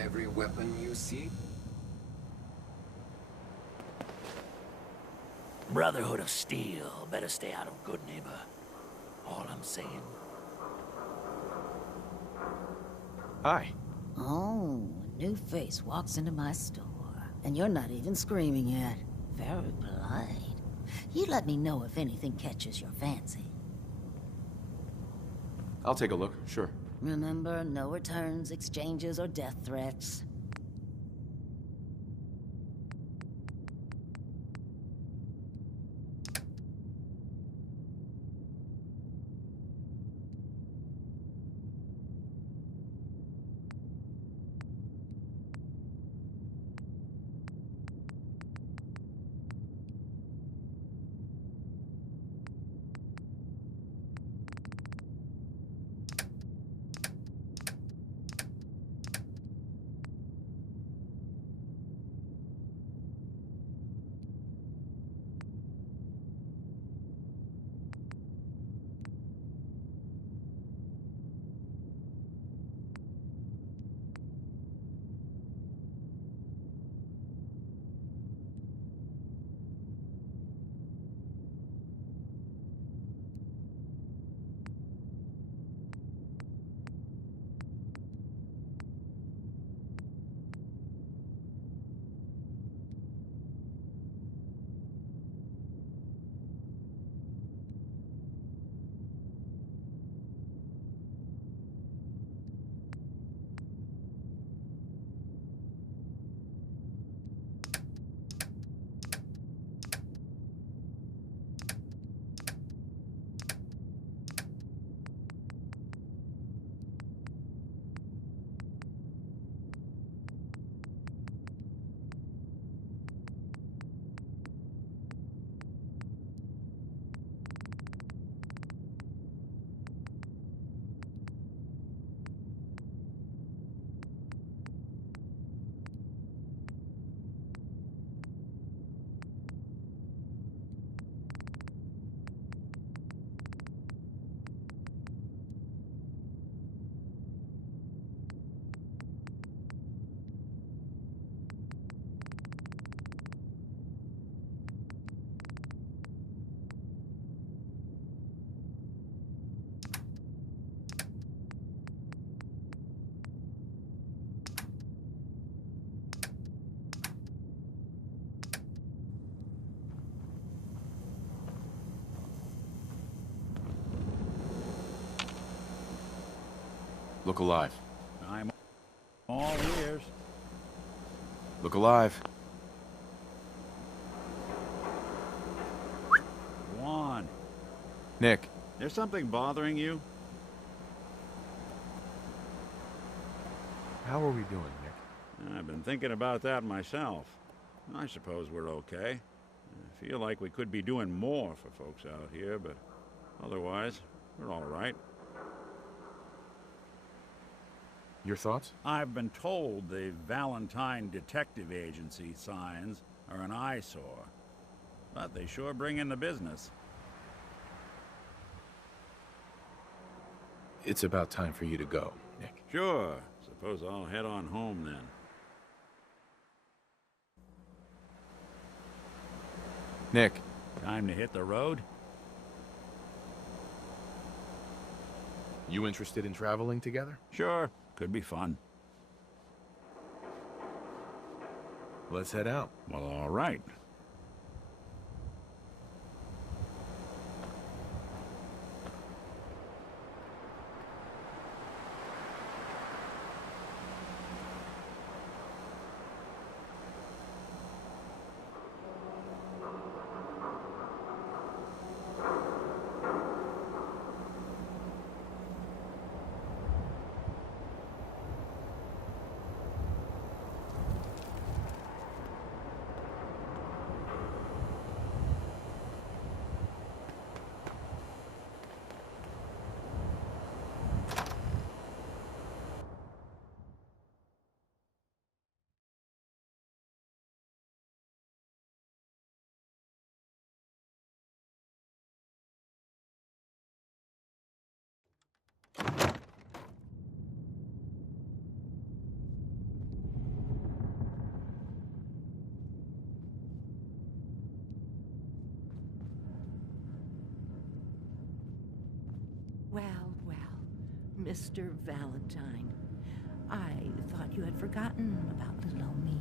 every weapon you see? Brotherhood of Steel. Better stay out of good neighbor. All I'm saying. Hi. Oh, a new face walks into my store. And you're not even screaming yet. Very polite. You let me know if anything catches your fancy. I'll take a look, sure. Remember, no returns, exchanges, or death threats. Look alive. I'm all ears. Look alive. Juan, Nick. there's something bothering you? How are we doing, Nick? I've been thinking about that myself. I suppose we're okay. I feel like we could be doing more for folks out here, but otherwise, we're all right. Your thoughts? I've been told the Valentine Detective Agency signs are an eyesore, but they sure bring in the business. It's about time for you to go, Nick. Sure. Suppose I'll head on home then. Nick. Time to hit the road? You interested in traveling together? Sure. Could be fun. Let's head out. Well, all right. Well, well, Mr. Valentine. I thought you had forgotten about little old me.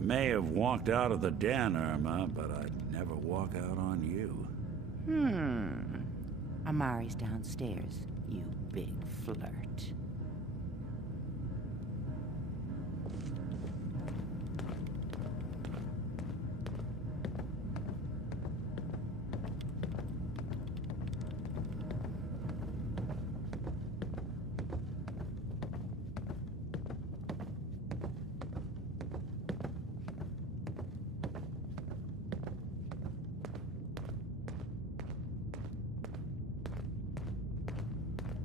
May have walked out of the den, Irma, but I'd never walk out on you. Amari's downstairs, you big flirt.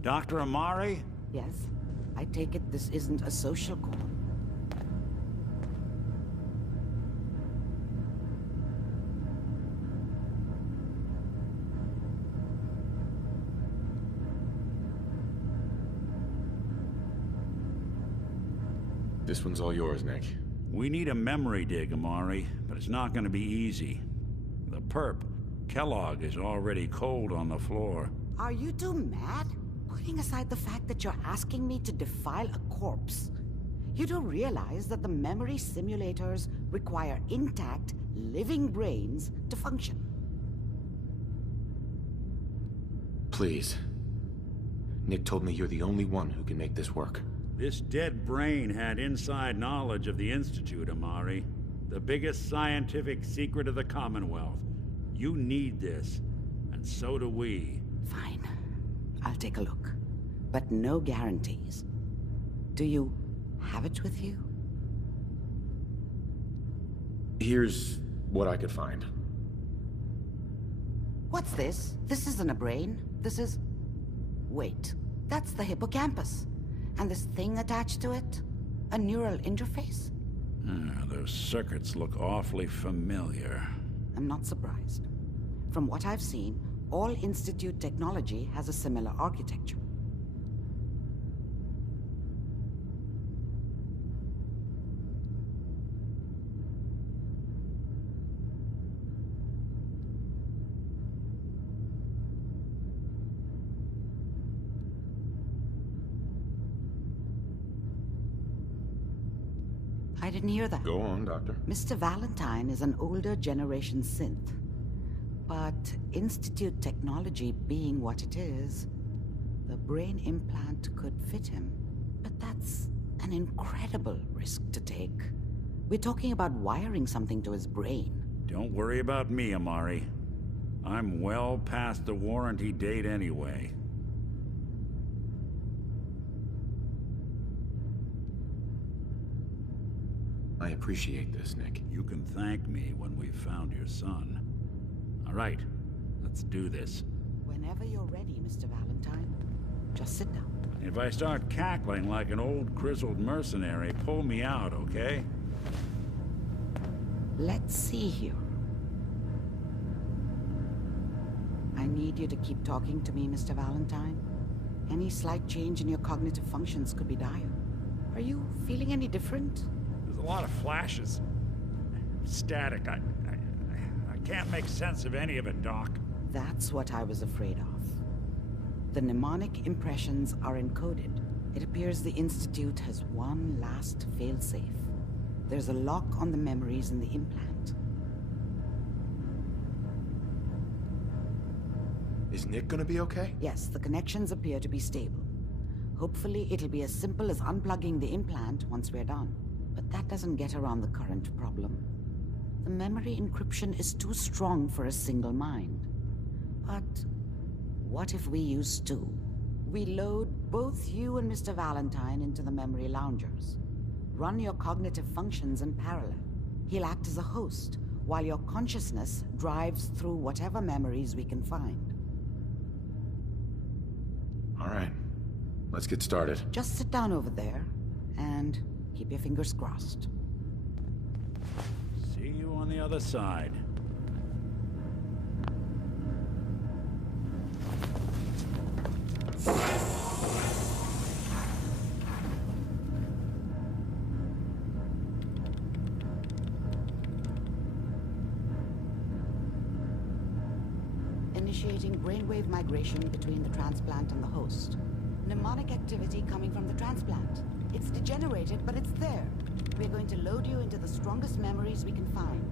Dr. Amari? Yes? I take it this isn't a social call. This one's all yours, Nick. We need a memory dig, Amari, but it's not gonna be easy. The perp, Kellogg, is already cold on the floor. Are you two mad? Putting aside the fact that you're asking me to defile a corpse, you do realize that the memory simulators require intact, living brains to function. Please. Nick told me you're the only one who can make this work. This dead brain had inside knowledge of the Institute, Amari. The biggest scientific secret of the Commonwealth. You need this, and so do we. Fine. I'll take a look. But no guarantees. Do you have it with you? Here's what I could find. What's this? This isn't a brain. This is... Wait. That's the hippocampus. And this thing attached to it? A neural interface? Those circuits look awfully familiar. I'm not surprised. From what I've seen, all Institute technology has a similar architecture. I didn't hear that. Go on, Doctor. Mr. Valentine is an older generation synth. But Institute technology being what it is, the brain implant could fit him. But that's an incredible risk to take. We're talking about wiring something to his brain. Don't worry about me, Amari. I'm well past the warranty date anyway. I appreciate this, Nick. You can thank me when we've found your son. All right, let's do this. Whenever you're ready, Mr. Valentine, just sit down. If I start cackling like an old grizzled mercenary, pull me out, okay? Let's see here. I need you to keep talking to me, Mr. Valentine. Any slight change in your cognitive functions could be dire. Are you feeling any different? There's a lot of flashes. Static. I can't make sense of any of it, Doc. That's what I was afraid of. The mnemonic impressions are encoded. It appears the Institute has one last failsafe. There's a lock on the memories in the implant. Is Nick gonna be okay? Yes, the connections appear to be stable. Hopefully it'll be as simple as unplugging the implant once we're done. But that doesn't get around the current problem. The memory encryption is too strong for a single mind. But what if we use two? We load both you and Mr. Valentine into the memory loungers. Run your cognitive functions in parallel. He'll act as a host, while your consciousness drives through whatever memories we can find. All right. Let's get started. Just sit down over there, and keep your fingers crossed. See you on the other side. initiating brainwave migration between the transplant and the host. Mnemonic activity coming from the transplant. It's degenerated, but it's there. We're going to load you into the strongest memories we can find.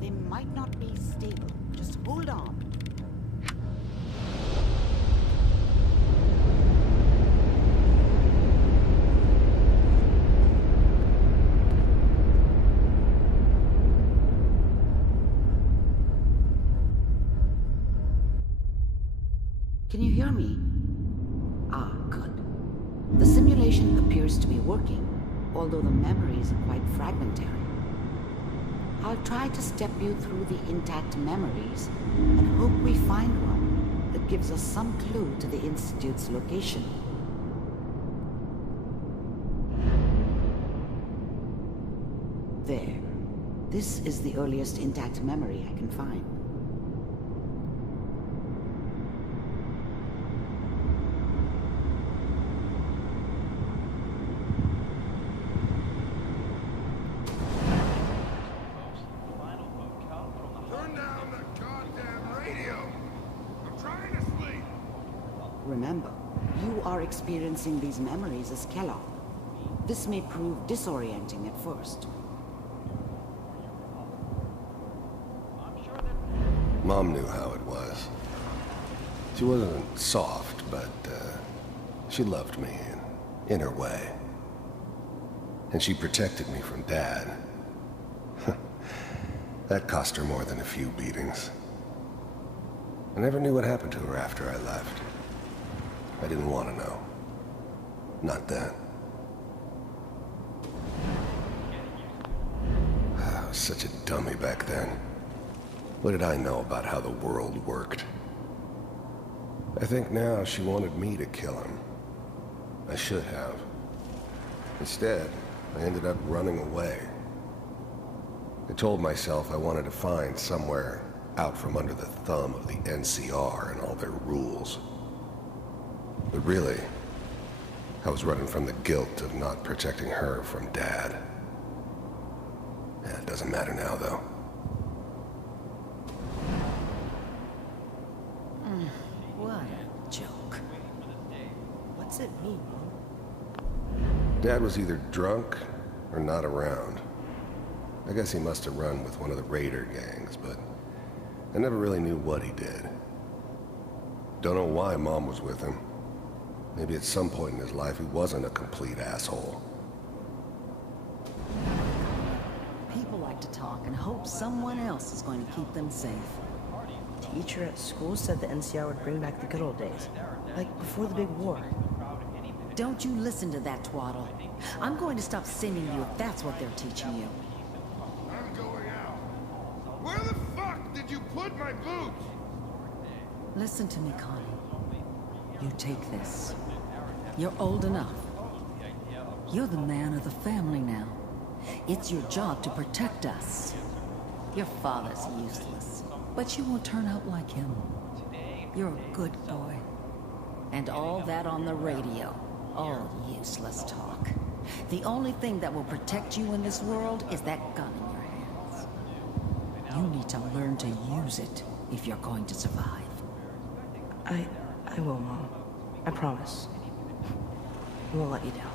They might not be stable. Just hold on. Can you hear me? Ah, good. The simulation appears to be working, although the memories are quite fragmentary. I'll try to step you through the intact memories and hope we find one that gives us some clue to the Institute's location. There. This is the earliest intact memory I can find. Remember, you are experiencing these memories as Kellogg. This may prove disorienting at first. Mom knew how it was. She wasn't soft, but she loved me in her way. And she protected me from Dad. That cost her more than a few beatings. I never knew what happened to her after I left. I didn't want to know. Not then. I was such a dummy back then. What did I know about how the world worked? I think now she wanted me to kill him. I should have. Instead, I ended up running away. I told myself I wanted to find somewhere out from under the thumb of the NCR and all their rules. But really, I was running from the guilt of not protecting her from Dad. Yeah, it doesn't matter now, though. What a joke. What's it mean, Mom? Dad was either drunk or not around. I guess he must have run with one of the raider gangs, but I never really knew what he did. Don't know why Mom was with him. Maybe at some point in his life he wasn't a complete asshole. People like to talk and hope someone else is going to keep them safe. Teacher at school said the NCR would bring back the good old days. Like before the big war. Don't you listen to that twaddle. I'm going to stop sending you if that's what they're teaching you. I'm going out. Where the fuck did you put my boots? Listen to me, Connie. You take this. You're old enough. You're the man of the family now. It's your job to protect us. Your father's useless, but you won't turn out like him. You're a good boy. And all that on the radio, all useless talk. The only thing that will protect you in this world is that gun in your hands. You need to learn to use it if you're going to survive. I will, Mom. I promise. I won't let you down.